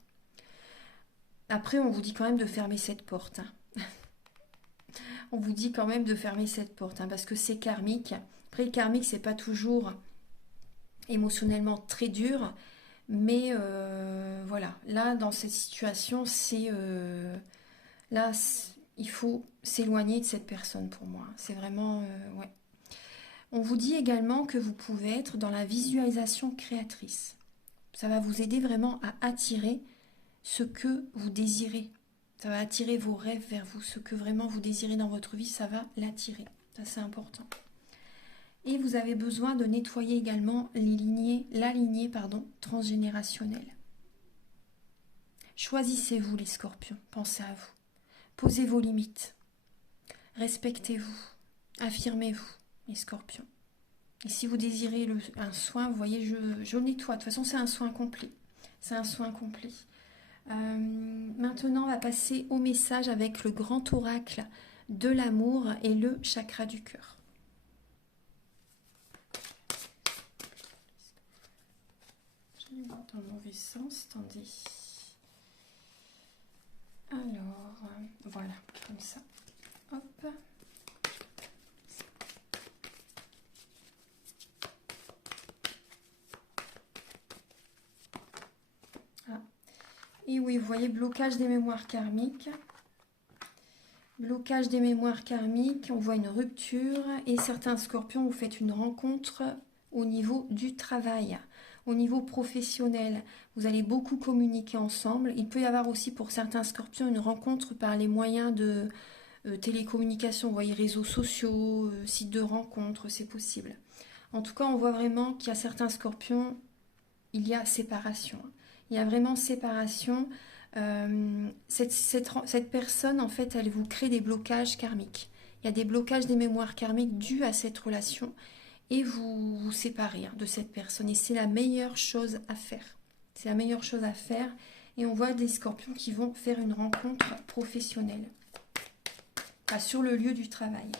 Après, on vous dit quand même de fermer cette porte, hein. On vous dit quand même de fermer cette porte, hein, parce que c'est karmique. Après, le karmique, c'est pas toujours émotionnellement très dur, mais voilà. Là, dans cette situation, il faut s'éloigner de cette personne pour moi. C'est vraiment... ouais. On vous dit également que vous pouvez être dans la visualisation créatrice. Ça va vous aider vraiment à attirer ce que vous désirez. Ça va attirer vos rêves vers vous. Ce que vraiment vous désirez dans votre vie, ça va l'attirer. Ça, c'est important. Et vous avez besoin de nettoyer également la lignée transgénérationnelle. Choisissez-vous les scorpions. Pensez à vous. Posez vos limites. Respectez-vous. Affirmez-vous, les scorpions. Et si vous désirez un soin, vous voyez, je le nettoie. De toute façon, c'est un soin complet. C'est un soin complet. Maintenant, on va passer au message avec le grand oracle de l'amour et le chakra du cœur. Je vais voir dans le mauvais sens, attendez. Alors, voilà, comme ça. Hop. Ah. Et oui, vous voyez, blocage des mémoires karmiques. Blocage des mémoires karmiques, on voit une rupture. Et certains scorpions, vous faites une rencontre au niveau du travail. Au niveau professionnel, vous allez beaucoup communiquer ensemble. Il peut y avoir aussi pour certains scorpions une rencontre par les moyens de télécommunication, vous voyez, réseaux sociaux, sites de rencontres, c'est possible. En tout cas, on voit vraiment qu'il y a certains scorpions, il y a séparation. Il y a vraiment séparation. Cette personne, en fait, elle vous crée des blocages karmiques. Il y a des blocages des mémoires karmiques dus à cette relation et vous vous séparez de cette personne. Et c'est la meilleure chose à faire. C'est la meilleure chose à faire. Et on voit des scorpions qui vont faire une rencontre professionnelle. Sur le lieu du travail.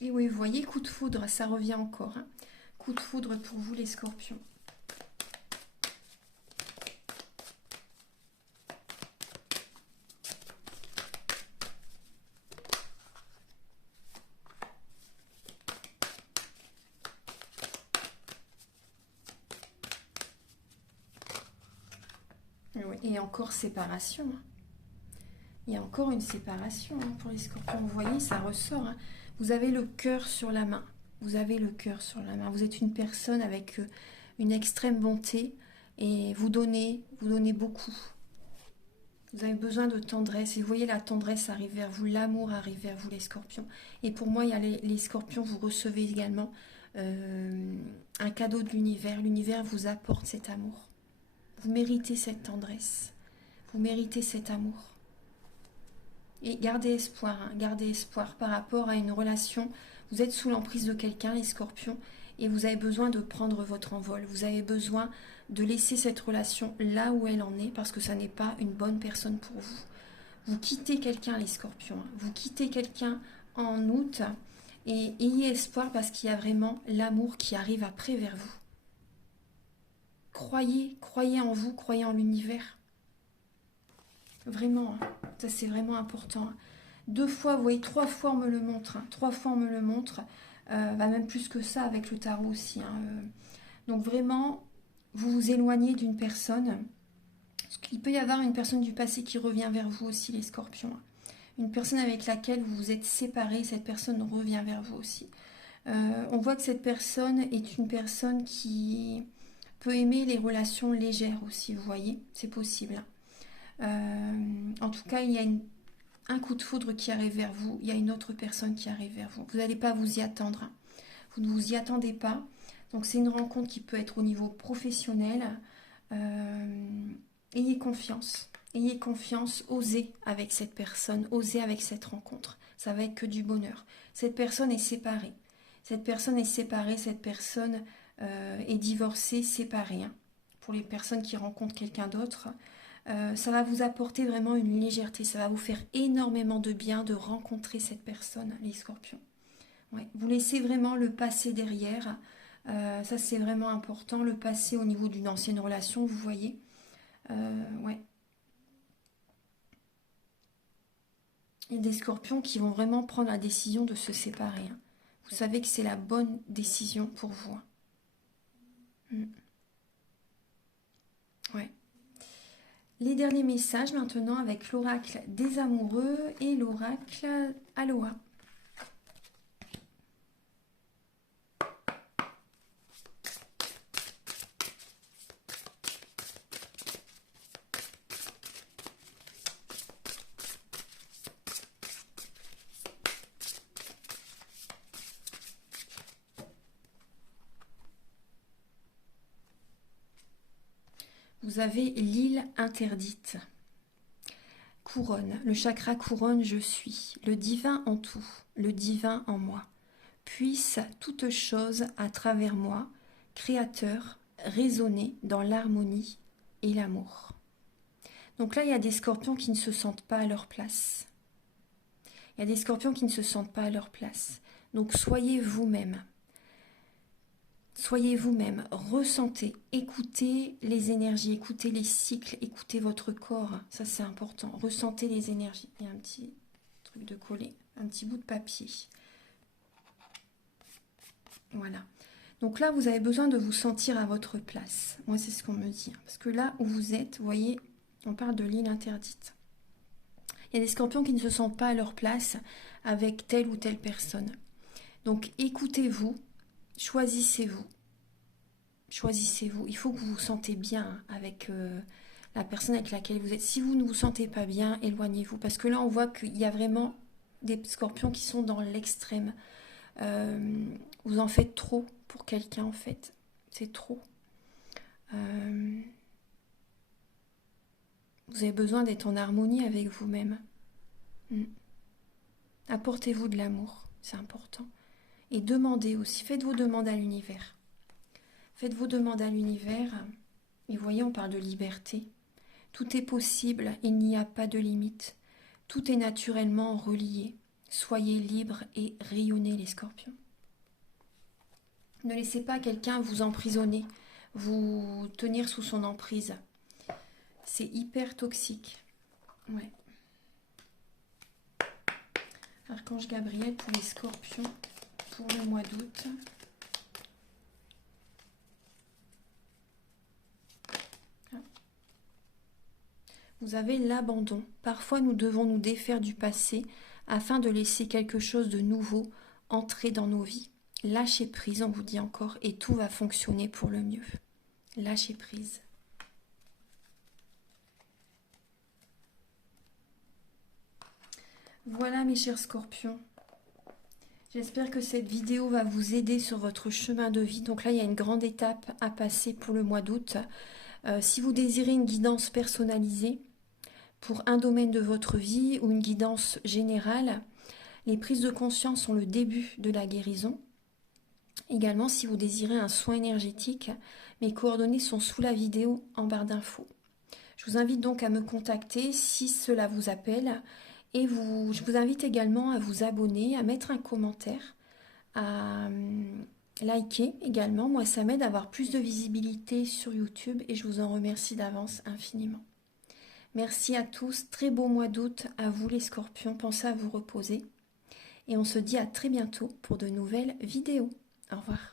Et oui, vous voyez, coup de foudre, ça revient encore. Hein. Coup de foudre pour vous, les scorpions. Et encore séparation. Il y a encore une séparation pour les scorpions. Vous voyez, ça ressort. Hein. Vous avez le cœur sur la main. Vous avez le cœur sur la main. Vous êtes une personne avec une extrême bonté et vous donnez beaucoup. Vous avez besoin de tendresse. Et vous voyez, la tendresse arrive vers vous. L'amour arrive vers vous, les scorpions. Et pour moi, il y a les scorpions, vous recevez également un cadeau de l'univers. L'univers vous apporte cet amour. Vous méritez cette tendresse. Vous méritez cet amour. Et gardez espoir, hein, gardez espoir par rapport à une relation. Vous êtes sous l'emprise de quelqu'un, les scorpions, et vous avez besoin de prendre votre envol. Vous avez besoin de laisser cette relation là où elle en est, parce que ça n'est pas une bonne personne pour vous. Vous quittez quelqu'un, les scorpions. Hein. Vous quittez quelqu'un en août, et ayez espoir parce qu'il y a vraiment l'amour qui arrive après vers vous. Croyez en vous, croyez en l'univers. Vraiment, ça c'est vraiment important. 2 fois, vous voyez, 3 fois on me le montre. 3 fois on me le montre. Même plus que ça avec le tarot aussi. Donc vraiment, vous vous éloignez d'une personne. Il peut y avoir une personne du passé qui revient vers vous aussi, les scorpions. Une personne avec laquelle vous vous êtes séparés, cette personne revient vers vous aussi. On voit que cette personne est une personne qui peut aimer les relations légères aussi, vous voyez, c'est possible. En tout cas, il y a un coup de foudre qui arrive vers vous, il y a une autre personne qui arrive vers vous. Vous n'allez pas vous y attendre. Hein. Vous ne vous y attendez pas. Donc c'est une rencontre qui peut être au niveau professionnel. Ayez confiance. Ayez confiance, osez avec cette personne, osez avec cette rencontre. Ça va être que du bonheur. Cette personne est séparée. Cette personne est séparée, cette personne est divorcée, séparée. Hein. Pour les personnes qui rencontrent quelqu'un d'autre, ça va vous apporter vraiment une légèreté. Ça va vous faire énormément de bien de rencontrer cette personne, les scorpions. Ouais. Vous laissez vraiment le passé derrière. Ça, c'est vraiment important. Le passé au niveau d'une ancienne relation, vous voyez. Ouais. Il y a des scorpions qui vont vraiment prendre la décision de se séparer. Hein. Vous savez que c'est la bonne décision pour vous. Ouais. Les derniers messages maintenant avec l'oracle des amoureux et l'oracle Aloha. Vous avez l'île interdite. couronne, le chakra couronne, je suis, le divin en tout, le divin en moi. Puisse toute chose à travers moi, créateur, résonner dans l'harmonie et l'amour. Donc là, il y a des scorpions qui ne se sentent pas à leur place. Il y a des scorpions qui ne se sentent pas à leur place. Donc soyez vous-même. Soyez vous-même, ressentez, écoutez les énergies, écoutez les cycles, écoutez votre corps. Ça, c'est important. Ressentez les énergies. Il y a un petit truc de coller, un petit bout de papier. Voilà. Donc là, vous avez besoin de vous sentir à votre place. Moi, c'est ce qu'on me dit. Parce que là où vous êtes, vous voyez, on parle de l'île interdite. Il y a des scorpions qui ne se sentent pas à leur place avec telle ou telle personne. Donc, écoutez-vous, choisissez-vous. Choisissez-vous. Il faut que vous vous sentez bien avec la personne avec laquelle vous êtes. Si vous ne vous sentez pas bien, éloignez-vous. Parce que là, on voit qu'il y a vraiment des scorpions qui sont dans l'extrême. Vous en faites trop pour quelqu'un, en fait. C'est trop. Vous avez besoin d'être en harmonie avec vous-même. Apportez-vous de l'amour, c'est important. Et demandez aussi, faites vos demandes à l'univers. Faites vos demandes à l'univers. Et voyez, on parle de liberté. Tout est possible, il n'y a pas de limite. Tout est naturellement relié. Soyez libres et rayonnez les scorpions. Ne laissez pas quelqu'un vous emprisonner, vous tenir sous son emprise. C'est hyper toxique. Ouais. Archange Gabriel pour les scorpions pour le mois d'août. Vous avez l'abandon. Parfois, nous devons nous défaire du passé afin de laisser quelque chose de nouveau entrer dans nos vies. Lâchez prise, on vous dit encore, et tout va fonctionner pour le mieux. Lâchez prise. Voilà mes chers scorpions. J'espère que cette vidéo va vous aider sur votre chemin de vie. Donc là, il y a une grande étape à passer pour le mois d'août. Si vous désirez une guidance personnalisée pour un domaine de votre vie ou une guidance générale, les prises de conscience sont le début de la guérison. Également, si vous désirez un soin énergétique, mes coordonnées sont sous la vidéo en barre d'infos. Je vous invite donc à me contacter si cela vous appelle. Et je vous invite également à vous abonner, à mettre un commentaire, à liker également. Moi, ça m'aide à avoir plus de visibilité sur YouTube et je vous en remercie d'avance infiniment. Merci à tous. Très beau mois d'août à vous les scorpions. Pensez à vous reposer. Et on se dit à très bientôt pour de nouvelles vidéos. Au revoir.